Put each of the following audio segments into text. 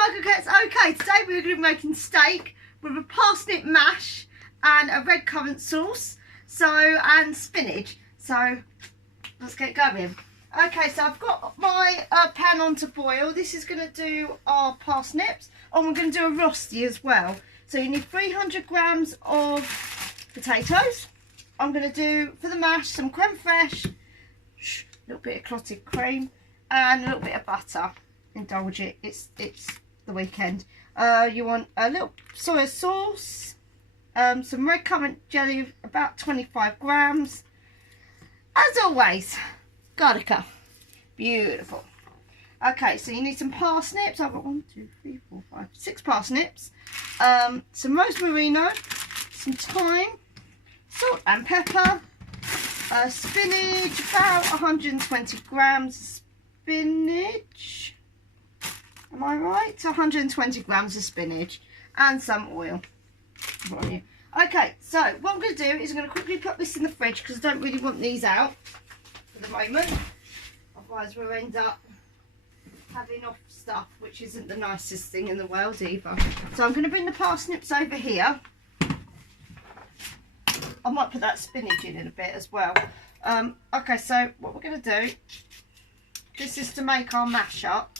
my coquettes. Okay, today we're going to be making steak with a parsnip mash and a red currant sauce, and spinach. So let's get going. Okay, so I've got my pan on to boil. This is going to do our parsnips, and we're going to do a rosti as well. So you need 300 grams of potatoes. I'm going to do, for the mash, some creme fraiche, a little bit of clotted cream, and a little bit of butter. Indulge it, it's the weekend. You want a little soy sauce, some red currant jelly, about 25 grams. As always, garlic. Beautiful. Okay, so you need some parsnips. I've got 1, 2, 3, 4, 5, 6 parsnips. Some rosmarino, some thyme, salt and pepper, spinach, about 120 grams spinach. Am I right? 120 grams of spinach and some oil. Okay, so what I'm going to do is I'm going to quickly put this in the fridge because I don't really want these out for the moment. Otherwise we'll end up having off stuff, which isn't the nicest thing in the world either. So I'm going to bring the parsnips over here. I might put that spinach in a bit as well. Okay, so what we're going to do, this is to make our mash up.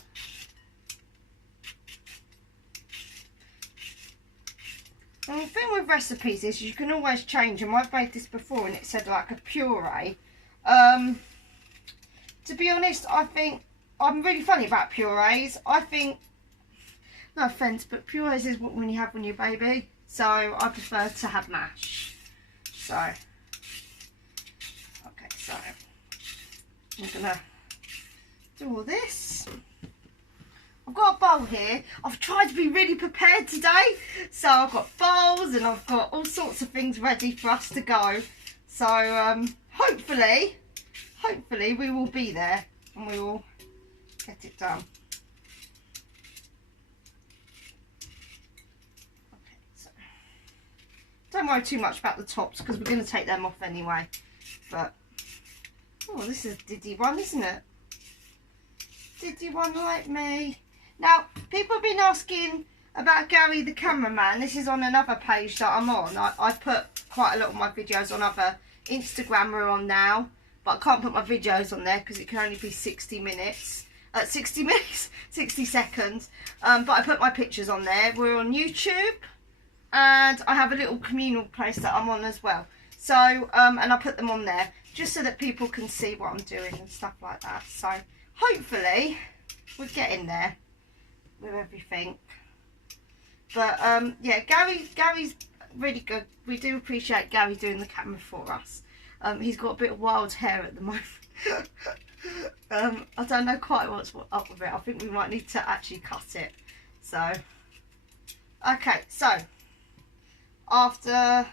And the thing with recipes is you can always change them. I've made this before and it said like a puree. To be honest, I think I'm really funny about purees. I think, no offence, but purees is what when you have when you're a baby. So I prefer to have mash. So, okay, so I'm gonna do all this. I've got a bowl here. I've tried to be really prepared today. So I've got bowls and I've got all sorts of things ready for us to go. So hopefully we will be there and we will get it done. Okay, so don't worry too much about the tops because we're going to take them off anyway. But, oh, this is a diddy one, isn't it? Diddy one like me. Now, people have been asking about Gary the cameraman. This is on another page that I'm on. I put quite a lot of my videos on other Instagram are on now, but I can't put my videos on there because it can only be 60 minutes. 60 seconds. But I put my pictures on there. We're on YouTube, and I have a little communal place that I'm on as well. So, and I put them on there just so that people can see what I'm doing and stuff like that. So, hopefully, we're getting there with everything. But yeah, Gary's really good. We do appreciate Gary doing the camera for us. He's got a bit of wild hair at the moment. I don't know quite what's up with it. I think we might need to actually cut it. So, okay, so after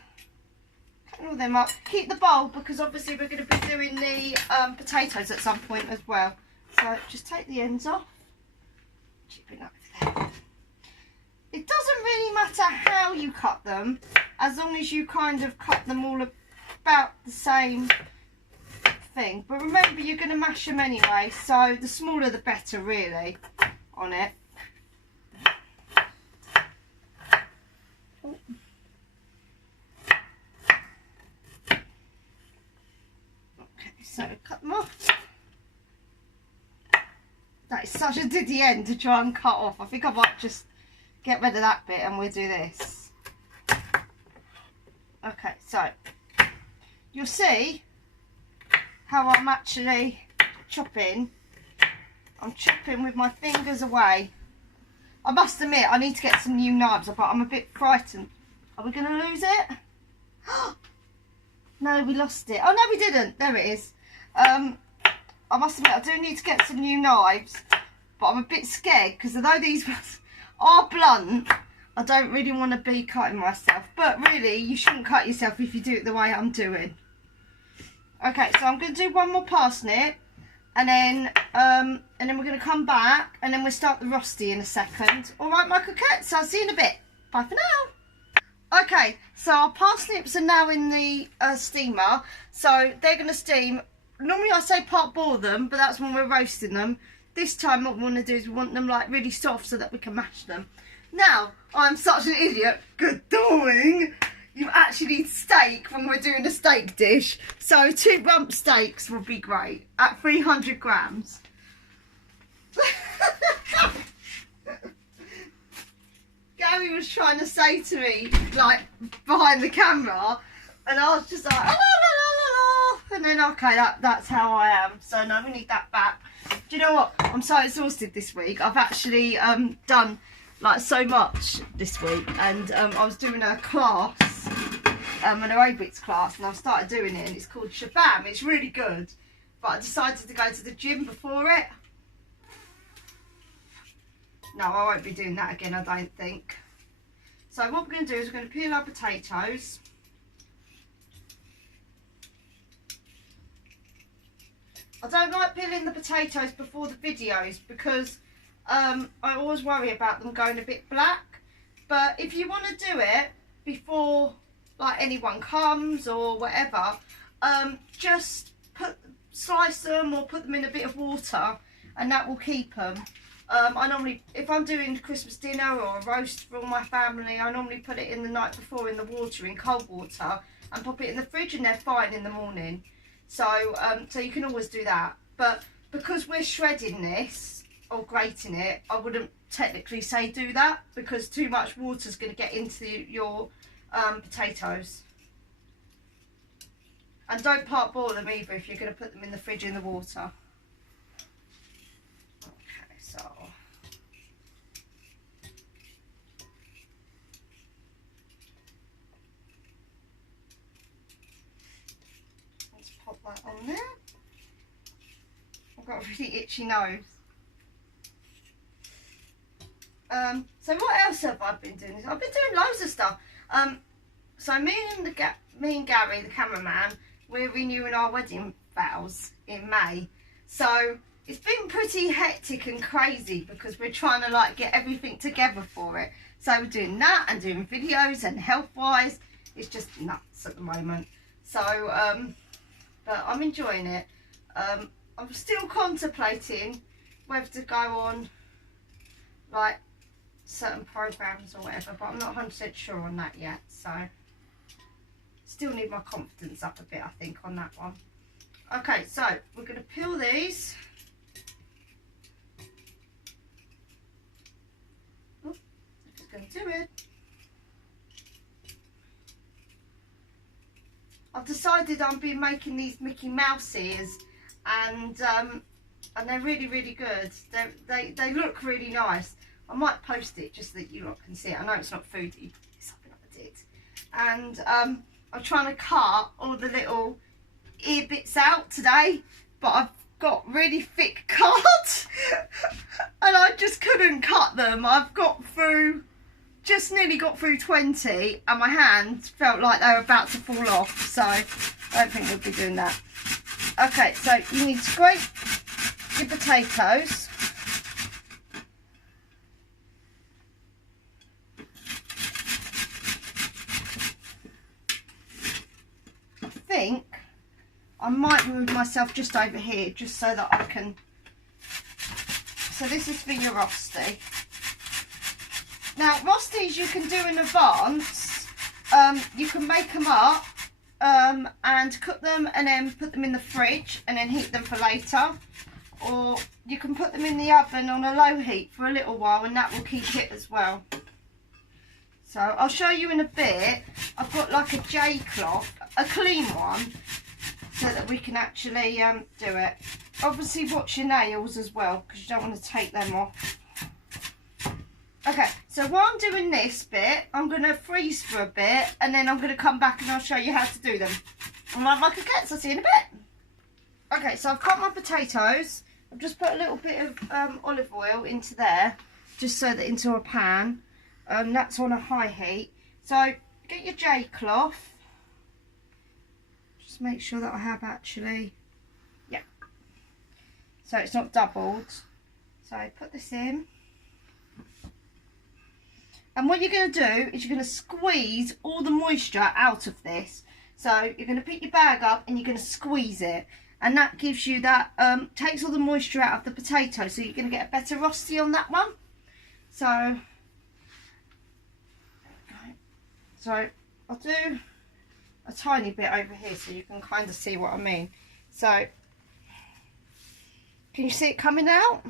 cutting all them up, keep the bowl because obviously we're going to be doing the potatoes at some point as well. So just take the ends off. Chip it over there. It doesn't really matter how you cut them, as long as you kind of cut them all about the same thing. But remember, you're going to mash them anyway, so the smaller the better, really, on it. Okay, so cut them off. That is such a diddy end to try and cut off. I think I might just get rid of that bit and we'll do this. Okay, so you'll see how I'm actually chopping. I'm chopping with my fingers away. I must admit, I need to get some new knives, but I'm a bit frightened. Are we going to lose it? No, we lost it. Oh, no, we didn't. There it is. I must admit, I do need to get some new knives, but I'm a bit scared because although these ones are blunt, I don't really want to be cutting myself. But really, you shouldn't cut yourself if you do it the way I'm doing. Okay, so I'm going to do one more parsnip, and then we're going to come back, and then we'll start the rosti in a second. All right, my coquettes, I'll see you in a bit. Bye for now. Okay, so our parsnips are now in the steamer, so they're going to steam. Normally I say part boil them, but that's when we're roasting them. this time what we want to do is we want them like really soft so that we can mash them. Now, I'm such an idiot. Good doing. You actually need steak when we're doing a steak dish. So 2 rump steaks would be great at 300 grams. Gary was trying to say to me, like, behind the camera, and I was just like, la, la, la, la. And then, okay, that's how I am. So, no, we need that back. Do you know what? I'm so exhausted this week. I've actually done, like, so much this week. And I was doing a class, an aerobics class, and I've started doing it, and it's called Shabam. It's really good. But I decided to go to the gym before it. No, I won't be doing that again, I don't think. So what we're going to do is we're going to peel our potatoes. I don't like peeling the potatoes before the videos because I always worry about them going a bit black. But if you want to do it before like anyone comes or whatever, just slice them or put them in a bit of water, and that will keep them. I normally, if I'm doing Christmas dinner or a roast for all my family, I normally put it in the night before in the water, in cold water, and pop it in the fridge, and they're fine in the morning. So, so you can always do that. But because we're shredding this or grating it, I wouldn't technically say do that because too much water is going to get into your potatoes. And don't part boil them either if you're going to put them in the fridge in the water. So let's pop that on there. I've got a really itchy nose. So what else have I been doing? I've been doing loads of stuff. So me and Gary, the cameraman, we're renewing our wedding vows in May. So it's been pretty hectic and crazy because we're trying to like get everything together for it. So we're doing that and doing videos, and health wise it's just nuts at the moment. So but I'm enjoying it. I'm still contemplating whether to go on like certain programs or whatever, but I'm not 100% sure on that yet. So still need my confidence up a bit, I think, on that one. Okay, so we're going to peel these. Going to do it. I've decided I've been making these Mickey Mouse ears, and they're really good. They look really nice. I might post it just so that you lot can see it. I know it's not foodie, but it's something I did. And I'm trying to cut all the little ear bits out today, but I've got really thick cards and I just couldn't cut them. I've got through, just nearly got through 20, and my hands felt like they were about to fall off, so I don't think we'll be doing that. Okay, so you need to scrape your potatoes. I think I might move myself just over here just so that I can, so this is for your rosti. Now rostis you can do in advance. You can make them up and cook them and then put them in the fridge and then heat them for later, or you can put them in the oven on a low heat for a little while, and that will keep it as well. So I'll show you in a bit. I've got like a J cloth, a clean one, so that we can actually do it. Obviously watch your nails as well, because you don't want to take them off. Okay, so while I'm doing this bit, I'm going to freeze for a bit, and then I'm going to come back and I'll show you how to do them. And I'll have like a cat, so I'll see you in a bit. Okay, so I've cut my potatoes. I've just put a little bit of olive oil into there, just so that into a pan. That's on a high heat. So get your J cloth. Just make sure that I have actually, yeah. So it's not doubled. So put this in. And what you're going to do is you're going to squeeze all the moisture out of this. So you're going to pick your bag up and you're going to squeeze it. and that gives you that, takes all the moisture out of the potato, so you're going to get a better rosti on that one. So I'll do a tiny bit over here so you can kind of see what I mean. So can you see it coming out?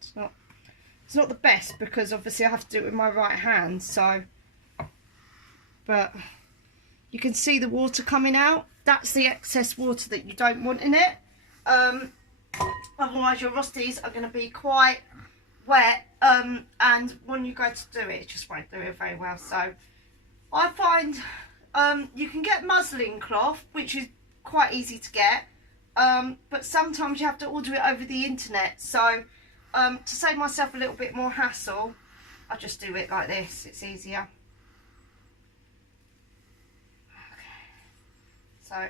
It's not the best because obviously I have to do it with my right hand, so, but you can see the water coming out. That's the excess water that you don't want in it. Otherwise your rostis are going to be quite wet, and when you go to do it, it just won't do it very well. So I find you can get muslin cloth, which is quite easy to get, but sometimes you have to order it over the internet. So to save myself a little bit more hassle, I just do it like this. It's easier. Okay. So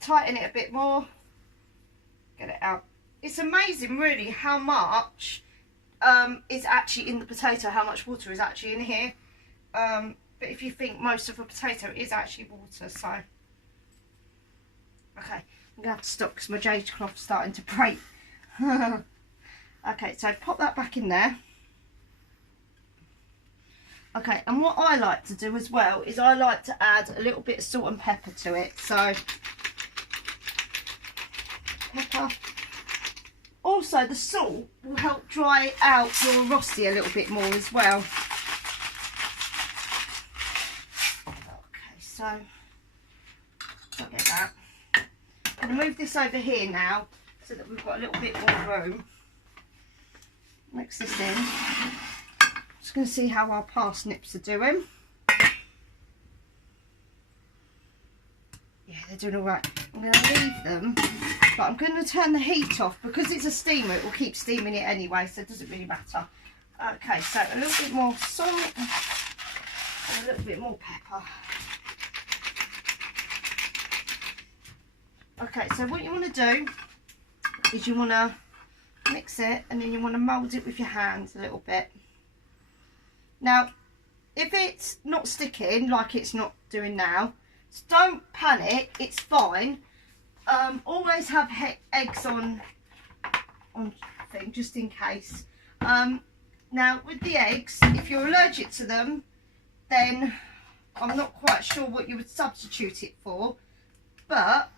tighten it a bit more, get it out. It's amazing really how much is actually in the potato, how much water is actually in here. But if you think most of a potato is actually water, so. Okay, I'm going to have to stop because my jade cloth's starting to break. Okay, so pop that back in there. Okay, and what I like to do as well is I like to add a little bit of salt and pepper to it. So, pepper. Also, the salt will help dry out your rosti a little bit more as well. Okay, so look at that. I'm going to move this over here now so that we've got a little bit more room. Mix this in. Just going to see how our parsnips are doing. Yeah, they're doing all right. I'm going to leave them, but I'm going to turn the heat off because it's a steamer. It will keep steaming it anyway, so it doesn't really matter. Okay, so a little bit more salt and a little bit more pepper. Okay, so what you want to do is you want to mix it and then you want to mould it with your hands a little bit. Now, if it's not sticking like it's not doing now, so don't panic, it's fine. Always have eggs on thing just in case. Now with the eggs, if you're allergic to them, then I'm not quite sure what you would substitute it for, but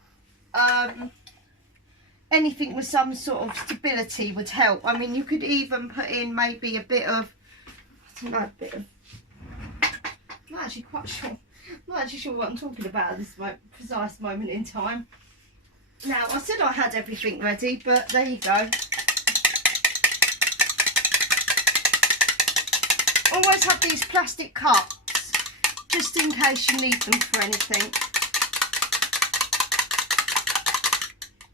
anything with some sort of stability would help. I mean, you could even put in maybe a bit of, I don't know, a bit of, I'm not actually quite sure. I'm not actually sure what I'm talking about at this precise moment in time. Now, I said I had everything ready, but there you go. Always have these plastic cups, just in case you need them for anything.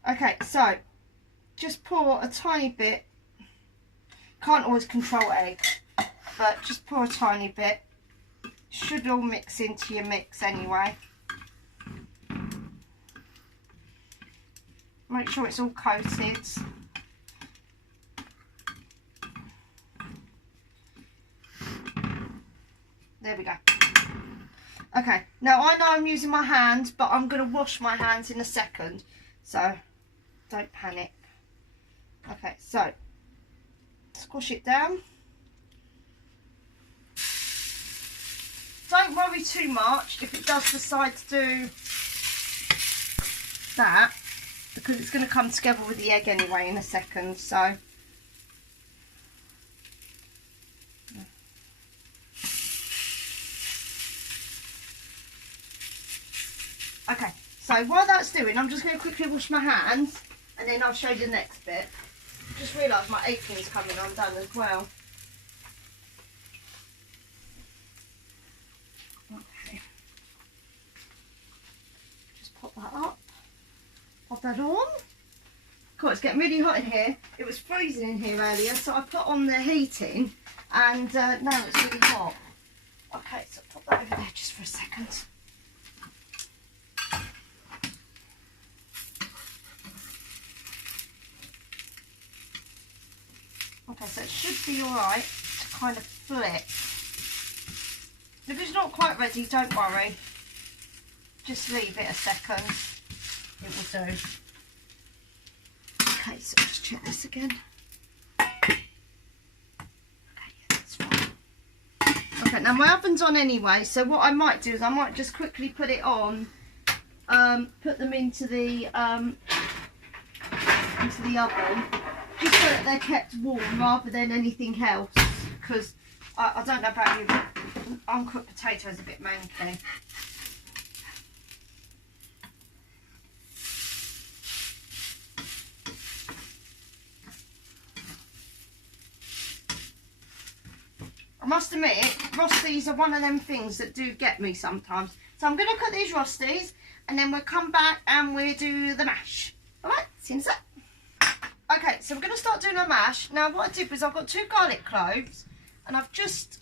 Okay, so just pour a tiny bit. Can't always control eggs, but just pour a tiny bit. Should all mix into your mix anyway. Make sure it's all coated. There we go. Okay, now I know I'm using my hands, but I'm going to wash my hands in a second, so don't panic. Okay, so squash it down. Don't worry too much if it does decide to do that, because it's going to come together with the egg anyway in a second. So okay, so while that's doing, I'm just going to quickly wash my hands and then I'll show you the next bit. Just realised my apron's coming undone as well. Okay, just pop that up, pop that on. Cool, it's getting really hot in here. It was freezing in here earlier, so I put on the heating and now it's really hot. Okay, so pop that over there just for a second. Okay, so it should be alright to kind of flip. If it's not quite ready, don't worry. Just leave it a second. will do. Okay, so let's check this again. Okay, yeah, that's fine. Okay, now my oven's on anyway, so what I might do is I might just quickly put it on, put them into the oven, just so that they're kept warm rather than anything else, because I don't know about you, but uncooked potatoes are a bit manky. I must admit, Rosties are one of them things that do get me sometimes. So I'm going to cook these Rosties and then we'll come back and we'll do the mash. Alright, see you in a sec. Okay, so we're going to start doing our mash. Now what I did was I've got 2 garlic cloves and I've just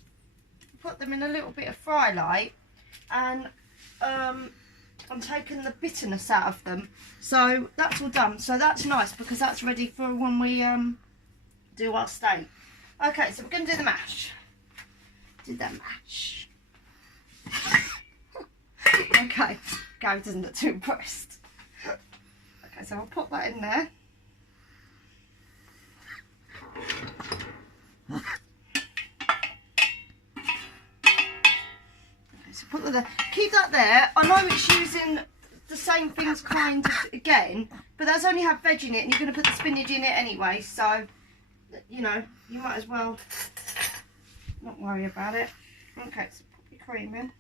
put them in a little bit of fry light, and I'm taking the bitterness out of them. So that's all done. So that's nice because that's ready for when we do our steak. Okay, so we're going to do the mash. Do the mash. Okay, Gary doesn't look too impressed. Okay, so I'll pop that in there. Okay, so put that there. Keep that there. I know it's using the same things kind of again, but that's only have veg in it, and you're going to put the spinach in it anyway, so you know, you might as well not worry about it. Okay, so put your cream in.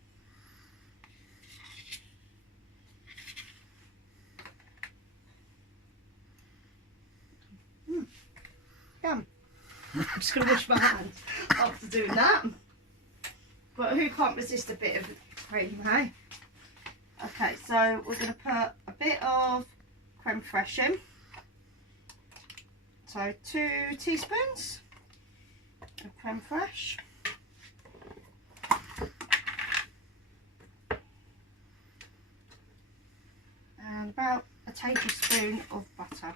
Yum. I'm just going to wash my hands after doing that. But who can't resist a bit of cream, hey? Okay, so we're going to put a bit of creme fraiche in. So 2 teaspoons of creme fraiche. And about a tablespoon of butter.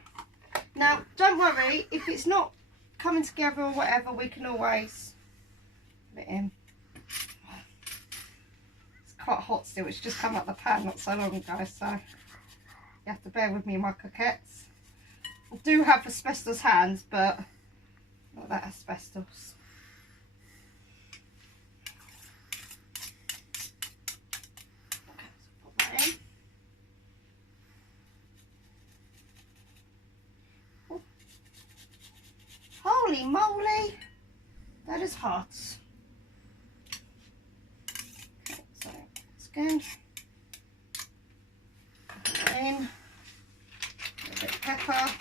Now, don't worry, if it's not coming together or whatever, we can always put it in. It's quite hot still, it's just come out the pan not so long ago, so you have to bear with me, my coquettes. I do have asbestos hands, but not that asbestos. Okay, so put that in. Oh. Holy moly, that is hot. Okay, so that's good. Put that in. A little bit of pepper.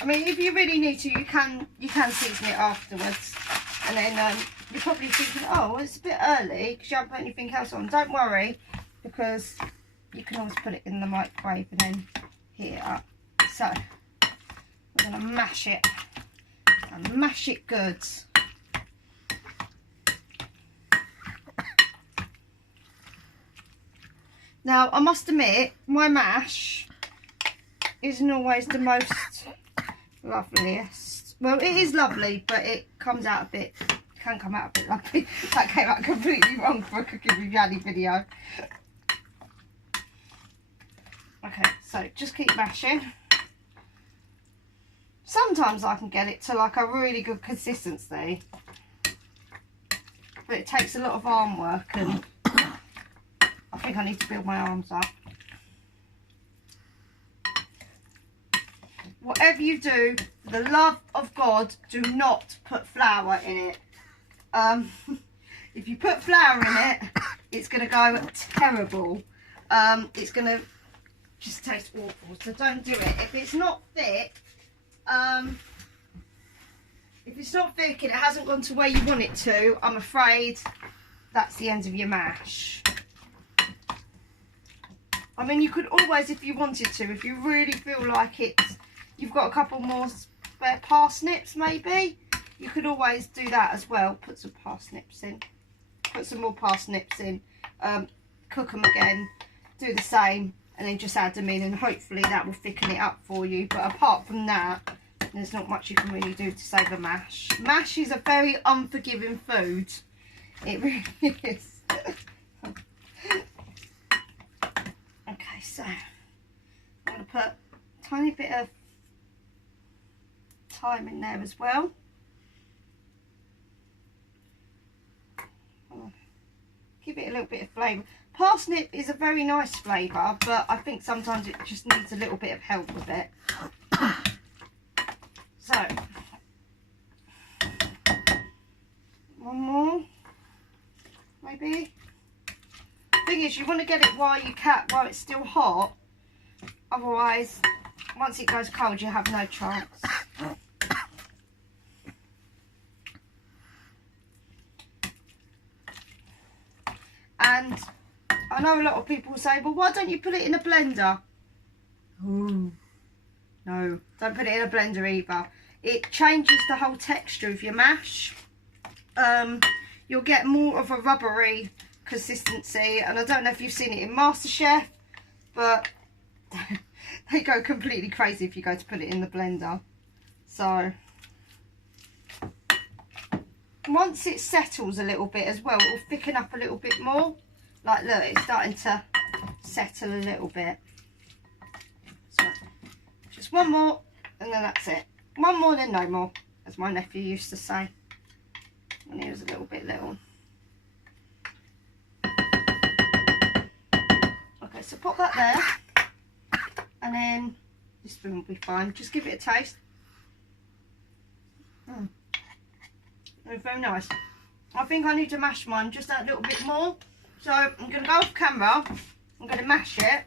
I mean, if you really need to, you can season it afterwards. And then you're probably thinking, oh, it's a bit early because you haven't put anything else on. Don't worry, because you can always put it in the microwave and then heat it up. So we're going to mash it and mash it good. Now, I must admit, my mash isn't always the most loveliest. Well, it is lovely, but it comes out a bit, can come out a bit lumpy. That came out completely wrong for a cooking with Yanni video. Okay, so just keep mashing. Sometimes I can get it to like a really good consistency, but it takes a lot of arm work, and I think I need to build my arms up. Whatever you do, for the love of God, do not put flour in it. If you put flour in it, it's going to go terrible. It's going to just taste awful, so don't do it. If it's not thick, and it hasn't gone to where you want it to, I'm afraid that's the end of your mash. I mean, you could always, if you wanted to, if you really feel like it's, you've got a couple more spare parsnips maybe, you could always do that as well. Put some parsnips in, put some more parsnips in, cook them again, do the same, and then just add them in, and hopefully that will thicken it up for you. But apart from that, there's not much you can really do to save a mash. Mash is a very unforgiving food. It really is. Okay, so I'm going to put a tiny bit of thyme in there as well. Give it a little bit of flavour. Parsnip is a very nice flavour, but I think sometimes it just needs a little bit of help with it. So, one more, maybe. Thing is, you want to get it while it's still hot. Otherwise, once it goes cold, you have no chance. And I know a lot of people say, well, why don't you put it in a blender? Ooh. No, don't put it in a blender either. It changes the whole texture of your mash. You'll get more of a rubbery consistency, and I don't know if you've seen it in MasterChef, but they go completely crazy if you go to put it in the blender. So once it settles a little bit as well, it will thicken up a little bit more. Like, look, it's starting to settle a little bit. So just one more, and then that's it. One more, then no more, as my nephew used to say when he was a little bit little. Okay, so pop that there, and then this spoon will be fine. Just give it a taste. It's very nice. I think I need to mash mine just that little bit more. So I'm going to go off camera, I'm going to mash it,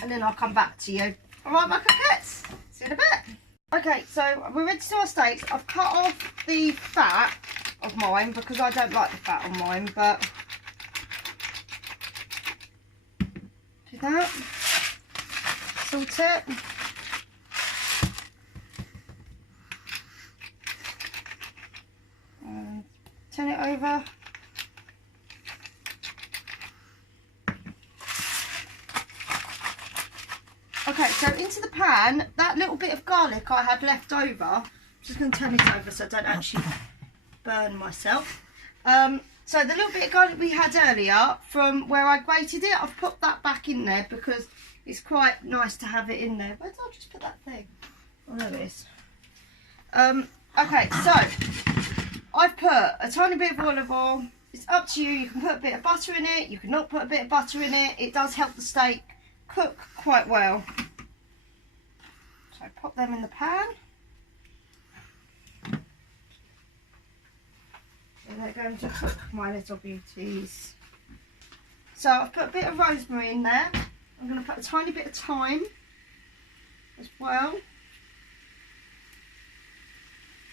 and then I'll come back to you. Alright, my coquettes, see you in a bit. Okay, so we're ready to do our steaks. I've cut off the fat of mine because I don't like the fat on mine, but do that, salt it. And turn it over. Okay, so into the pan, that little bit of garlic I had left over, I'm just going to turn it over so I don't actually burn myself. So the little bit of garlic we had earlier from where I grated it, I've put that back in there because it's quite nice to have it in there. Where did I just put that thing? Oh, there it is. Okay, so I've put a tiny bit of olive oil. It's up to you. You can put a bit of butter in it. You can not put a bit of butter in it. It does help the steak cook quite well. So pop them in the pan. And they're going to cook, my little beauties. So I've put a bit of rosemary in there. I'm going to put a tiny bit of thyme as well.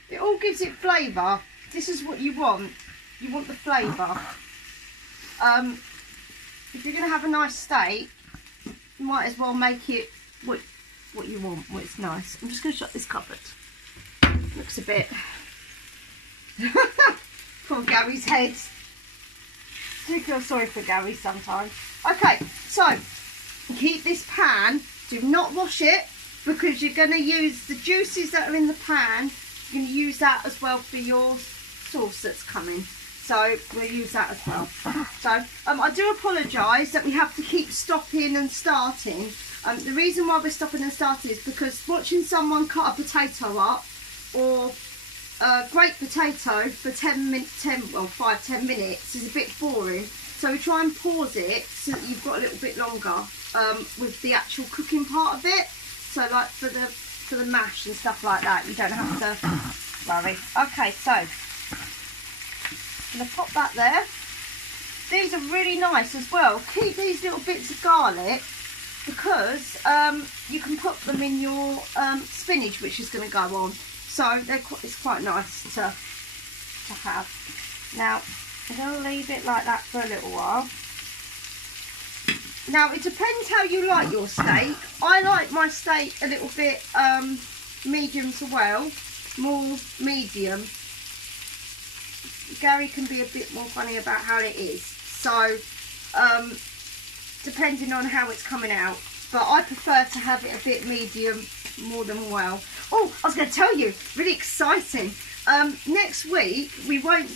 It all gives it flavour. This is what you want. You want the flavour. If you're going to have a nice steak, you might as well make it what you want, what it's nice. I'm just going to shut this cupboard. Looks a bit... Poor Gary's head. I do feel sorry for Gary sometimes. Okay, so keep this pan. Do not wash it because you're going to use the juices that are in the pan. You're going to use that as well for your sauce that's coming. So we'll use that as well. So I do apologise that we have to keep stopping and starting. The reason why we're stopping and starting is because watching someone cut a potato up or grate potato for 5-10 minutes is a bit boring. So we try and pause it so that you've got a little bit longer with the actual cooking part of it. So like for the mash and stuff like that, you don't have to worry. Okay, so I'm going to pop that there. These are really nice as well. Keep these little bits of garlic because you can put them in your spinach, which is going to go on. So it's quite nice to have. Now I'm going to leave it like that for a little while. Now it depends how you like your steak. I like my steak a little bit medium to well, more medium. Gary can be a bit more funny about how it is. So depending on how it's coming out. But I prefer to have it a bit medium more than well. Oh, I was going to tell you, really exciting. Next week we won't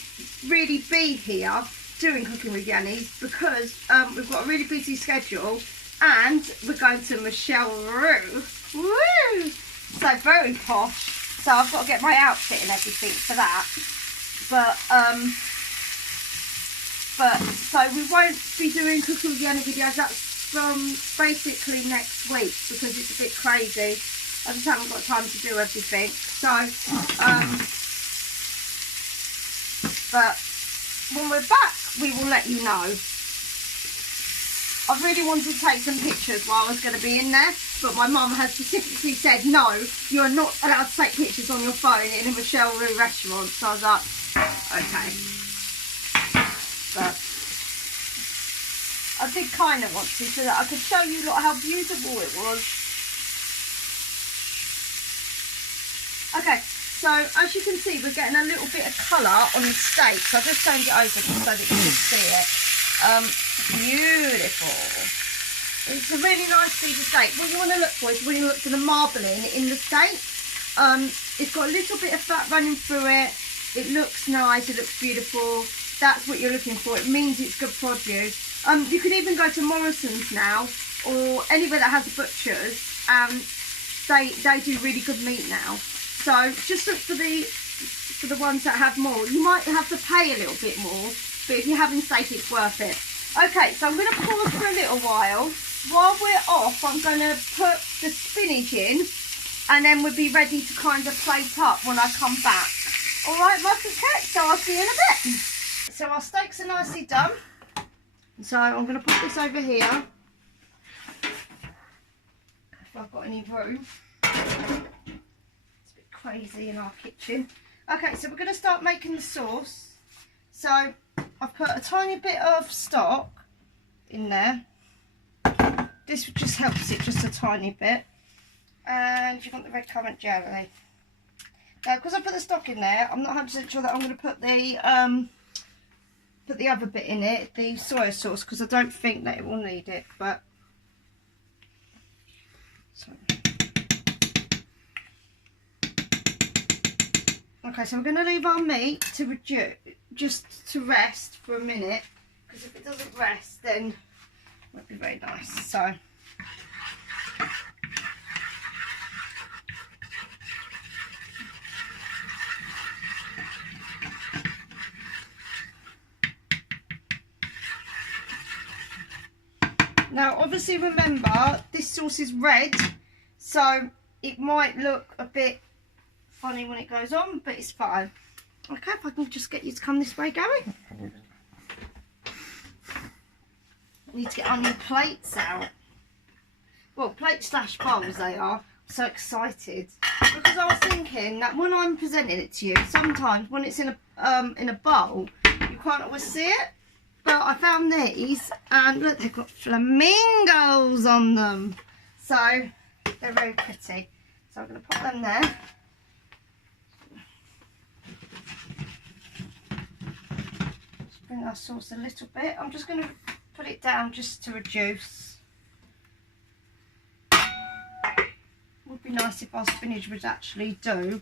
really be here doing Cooking with Yanni's because we've got a really busy schedule And we're going to Michelle Roux. Woo! So very posh. So I've got to get my outfit and everything for that. But so we won't be doing cooking with Vienna videos. That's from basically next week because it's a bit crazy. I just haven't got time to do everything. So but when we're back, we will let you know. I really wanted to take some pictures while I was going to be in there, but my mum has specifically said, no, you're not allowed to take pictures on your phone in a Michelle Roux restaurant. So I was like, okay. But I did kind of want to, so that I could show you lot how beautiful it was. Okay, so as you can see, we're getting a little bit of colour on the steak. So I just turned it over so that you can see it. Beautiful. It's a really nice piece of steak. What you want to look for is when you look for the marbling in the steak. It's got a little bit of fat running through it. It looks nice, it looks beautiful. That's what you're looking for. It means it's good produce. You can even go to Morrison's now, or anywhere that has a butcher's, and they do really good meat now. So just look for the ones that have more. You might have to pay a little bit more, but if you're having steak, it's worth it. Okay, so I'm going to pause for a little while. While we're off, I'm going to put the spinach in, and then we'll be ready to kind of plate up when I come back. All right, Cat, so I'll see you in a bit. So our steaks are nicely done. So I'm going to put this over here, if I've got any room. It's a bit crazy in our kitchen. Okay, so we're going to start making the sauce. So I've put a tiny bit of stock in there. This just helps it just a tiny bit. And you want the red currant jelly. Now, because I put the stock in there, I'm not 100% sure that I'm going to put the other bit in it, the soy sauce, because I don't think that it will need it. But so. Okay, so we're going to leave our meat to just to rest for a minute, because if it doesn't rest, then it won't be very nice. So. Now, obviously, remember, this sauce is red, so it might look a bit funny when it goes on, but it's fine. Okay, if I can just get you to come this way, Gary. I need to get our new plates out. Well, plates / bowls they are. I'm so excited. Because I was thinking that when I'm presenting it to you, sometimes when it's in a bowl, you can't always see it. But I found these, and look, they've got flamingos on them. So, they're very pretty. So I'm going to put them there. Just bring our sauce a little bit. I'm just going to put it down just to reduce. Would be nice if our spinach would actually do,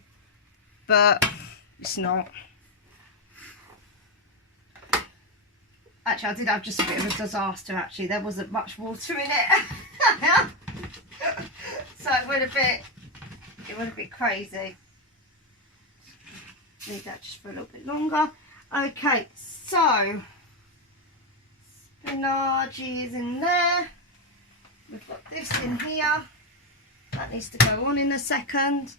but it's not. Actually, I did have just a bit of a disaster, actually. There wasn't much water in it. So it went a bit crazy. Leave that just for a little bit longer. Okay, so spinach is in there. We've got this in here. That needs to go on in a second.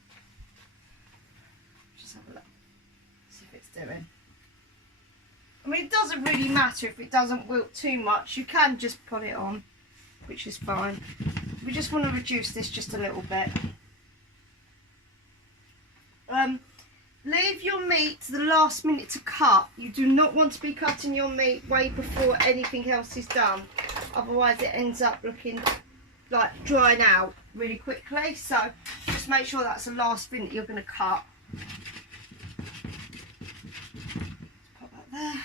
Just have a look. See if it's doing. I mean, it doesn't really matter if it doesn't wilt too much. You can just put it on, which is fine. We just want to reduce this just a little bit. Leave your meat to the last minute to cut. You do not want to be cutting your meat way before anything else is done. Otherwise it ends up looking like drying out really quickly. So just make sure that's the last thing that you're going to cut. Put that there.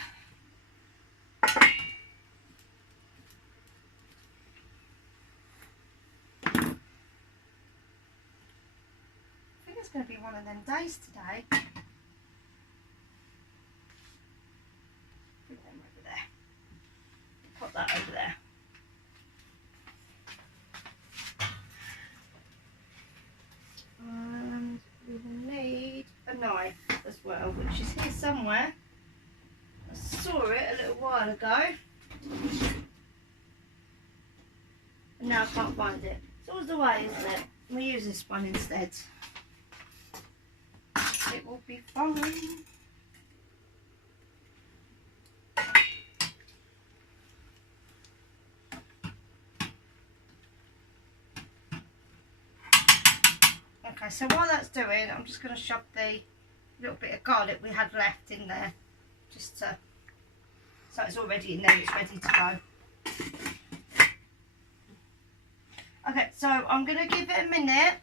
It's going to be one of them days today. Bring them over there. Put that over there. pie as well, which is here somewhere. I saw it a little while ago. And now I can't find it. It's always the way, isn't it? We use this one instead. It will be fine. Okay, so while that's doing, I'm just going to shove the little bit of garlic we had left in there, just to, so it's already in there, it's ready to go. Okay, so I'm going to give it a minute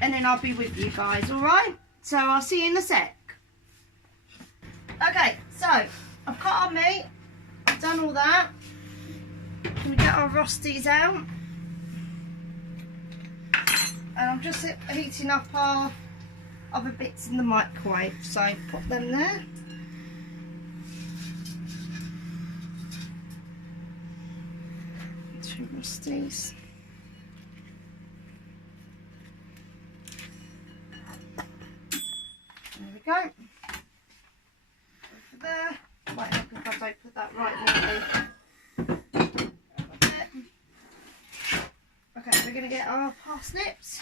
and then I'll be with you guys, alright? So I'll see you in a sec. Okay, so I've cut our meat, I've done all that. Can we get our rosties out? And I'm just heating up our other bits in the microwave, so put them there. Two rosties. There we go. Over there. Might help if I don't put that right neatly. Okay, we're going to get our parsnips.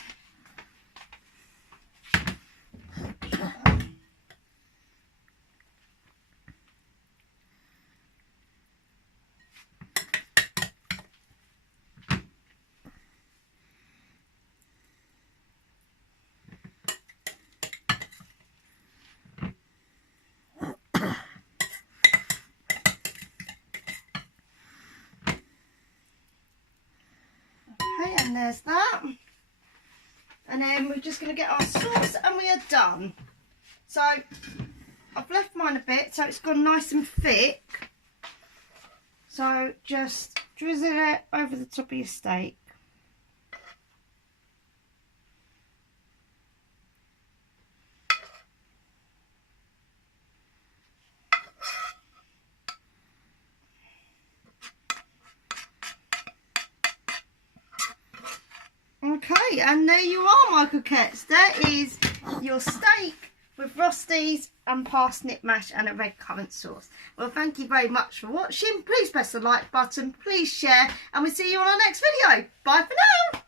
And there's that, and then we're just going to get our sauce and we are done. So I've left mine a bit so it's gone nice and thick, so just drizzle it over the top of your steak. Okay, and there you are, my coquettes. There is your steak with rosties and parsnip mash and a red currant sauce. Well, thank you very much for watching. Please press the like button, please share, and we'll see you on our next video. Bye for now.